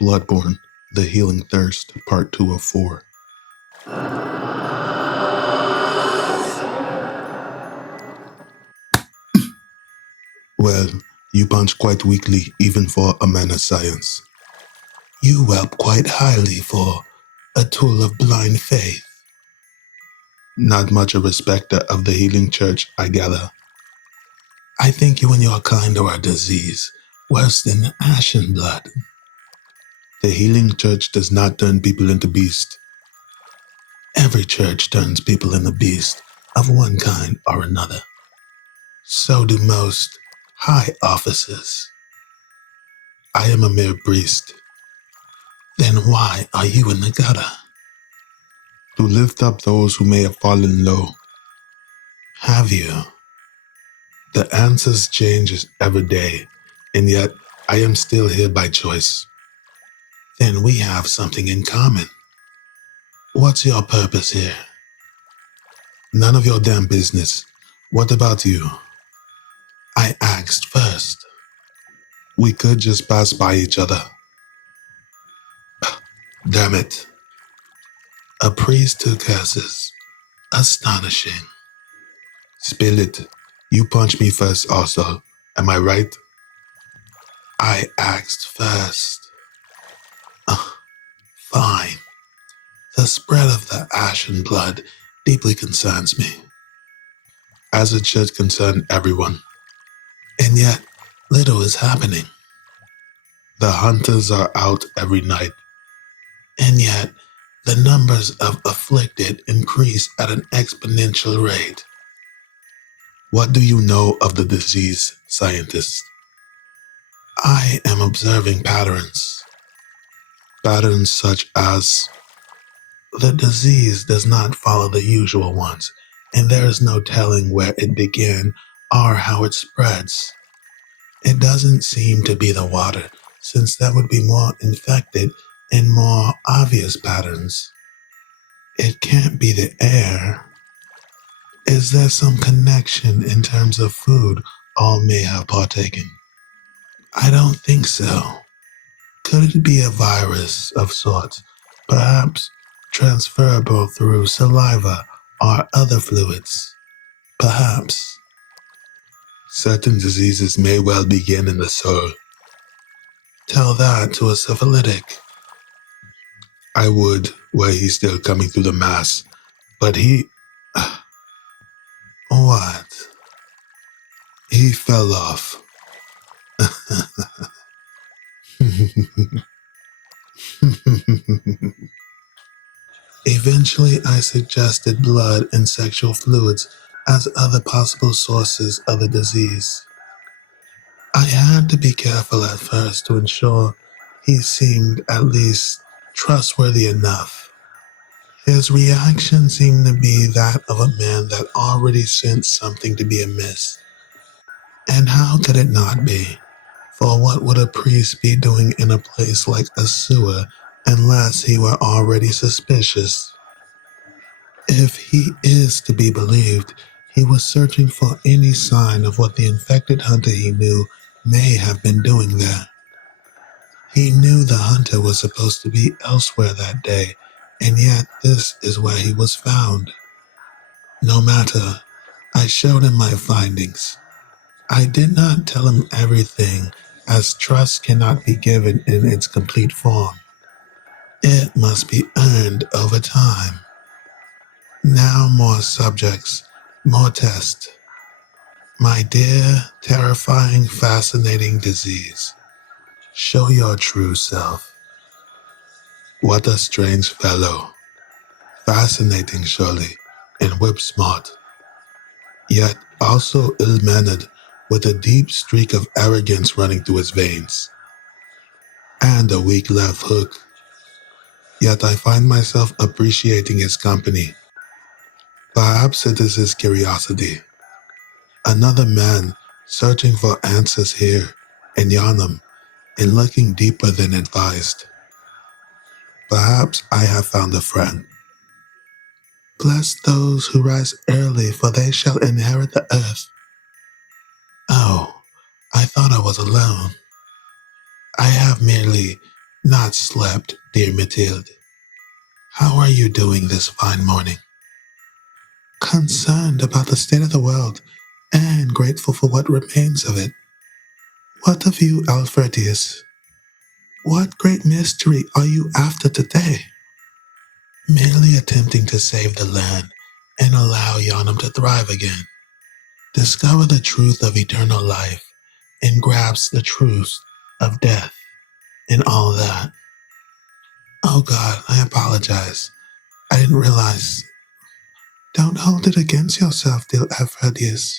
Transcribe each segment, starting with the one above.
Bloodborne, The Healing Thirst, Part 2 of 4. Well, you punch quite weakly even for a man of science. You whelp quite highly for a tool of blind faith. Not much a respecter of the healing church, I gather. I think you and your kind are a disease, worse than ashen blood. The healing church does not turn people into beasts. Every church turns people into beasts of one kind or another. So do most high offices. I am a mere priest. Then why are you in the gutter? To lift up those who may have fallen low. Have you? The answers change every day, and yet I am still here by choice. Then we have something in common. What's your purpose here? None of your damn business. What about you? I asked first. We could just pass by each other. Damn it. A priest who curses. Astonishing. Spill it. You punched me first also. Am I right? I asked first. Fine. The spread of the ashen blood deeply concerns me, as it should concern everyone. And yet, little is happening. The hunters are out every night, and yet the numbers of afflicted increase at an exponential rate. What do you know of the disease, scientist? I am observing patterns. Patterns such as the disease does not follow the usual ones, and there is no telling where it began or how it spreads. It doesn't seem to be the water, since that would be more infected and more obvious patterns. It can't be the air. Is there some connection in terms of food all may have partaken? I don't think so. Could it be a virus of sorts, perhaps transferable through saliva or other fluids? Perhaps. Certain diseases may well begin in the soul. Tell that to a syphilitic. I would, were he still coming through the mass, but he... What? He fell off. Eventually, I suggested blood and sexual fluids as other possible sources of the disease. I had to be careful at first to ensure he seemed at least trustworthy enough. His reaction seemed to be that of a man that already sensed something to be amiss. And how could it not be? For what would a priest be doing in a place like a sewer unless he were already suspicious? If he is to be believed, he was searching for any sign of what the infected hunter he knew may have been doing there. He knew the hunter was supposed to be elsewhere that day, and yet this is where he was found. No matter, I showed him my findings. I did not tell him everything, as trust cannot be given in its complete form. It must be earned over time. Now more subjects, more tests. My dear, terrifying, fascinating disease, show your true self. What a strange fellow. Fascinating surely, and whip-smart. Yet also ill-mannered, with a deep streak of arrogance running through his veins. And a weak left hook. Yet I find myself appreciating his company. Perhaps it is his curiosity. Another man searching for answers here in Yarnum and looking deeper than advised. Perhaps I have found a friend. Bless those who rise early, for they shall inherit the earth. Oh, I thought I was alone. I have merely Not slept, dear Mathilde. How are you doing this fine morning? Concerned about the state of the world and grateful for what remains of it. What of you, Alfredius? What great mystery are you after today? Merely attempting to save the land and allow Yonam to thrive again. Discover the truth of eternal life and grasp the truth of death and all that. Oh God, I apologize. I didn't realize. Don't hold it against yourself, dear Alfredius.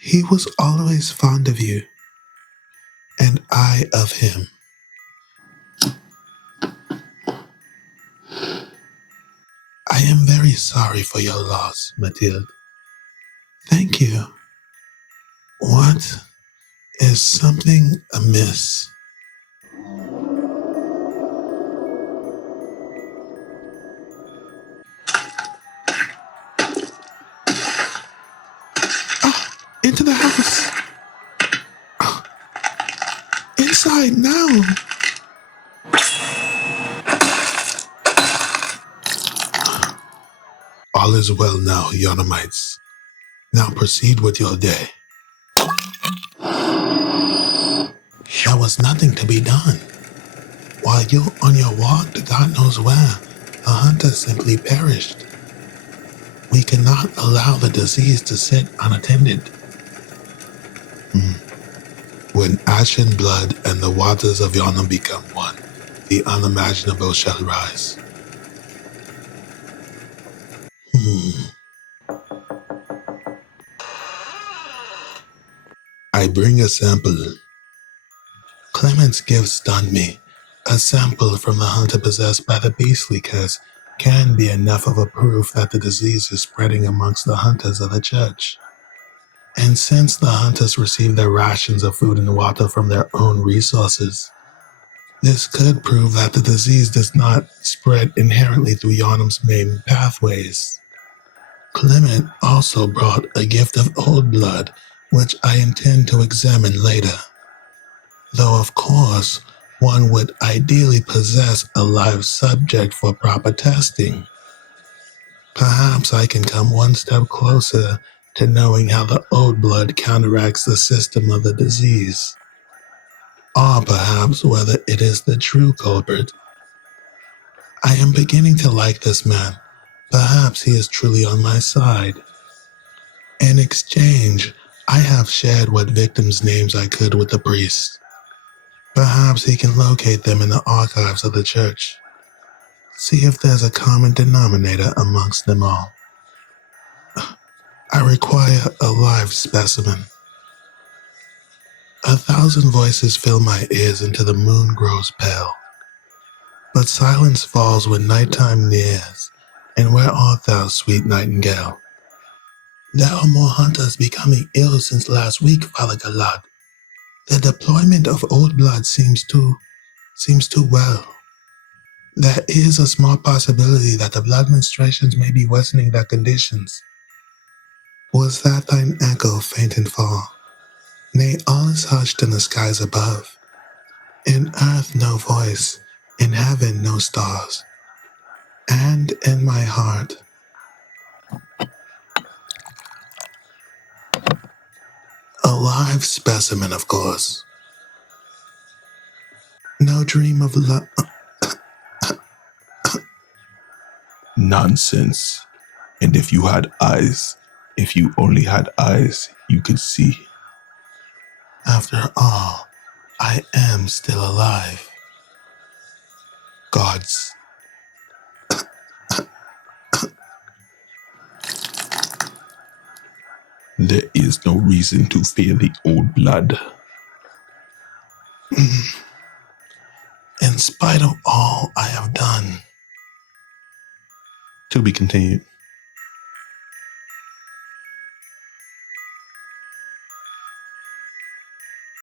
He was always fond of you, and I of him. I am very sorry for your loss, Mathilde. Thank you. What is something amiss? Into the house! Inside now! All is well now, Yonamites. Now proceed with your day. There was nothing to be done. While you're on your walk to God knows where, a hunter simply perished. We cannot allow the disease to sit unattended. When ash and blood and the waters of Yonam become one, the unimaginable shall rise. I bring a sample. Clement's gift stunned me. A sample from the hunter possessed by the beastly curse can be enough of a proof that the disease is spreading amongst the hunters of the church. And since the hunters receive their rations of food and water from their own resources, this could prove that the disease does not spread inherently through Yonam's main pathways. Clement also brought a gift of old blood, which I intend to examine later. Though, of course, one would ideally possess a live subject for proper testing. Perhaps I can come one step closer to knowing how the old blood counteracts the system of the disease. Or perhaps whether it is the true culprit. I am beginning to like this man. Perhaps he is truly on my side. In exchange, I have shared what victims' names I could with the priest. Perhaps he can locate them in the archives of the church. See if there's a common denominator amongst them all. I require a live specimen. 1,000 voices fill my ears until the moon grows pale. But silence falls when nighttime nears. And where art thou, sweet nightingale? There are more hunters becoming ill since last week, Father Galad. The deployment of old blood seems too well. There is a small possibility that the blood menstruations may be worsening their conditions. Was that thine echo, faint and far? Nay, all is hushed in the skies above. In earth no voice, in heaven no stars. And in my heart, a live specimen, of course. No dream of love. Nonsense. And if you had eyes, if you only had eyes, you could see. After all, I am still alive. Gods. There is no reason to fear the old blood. In spite of all I have done. To be continued.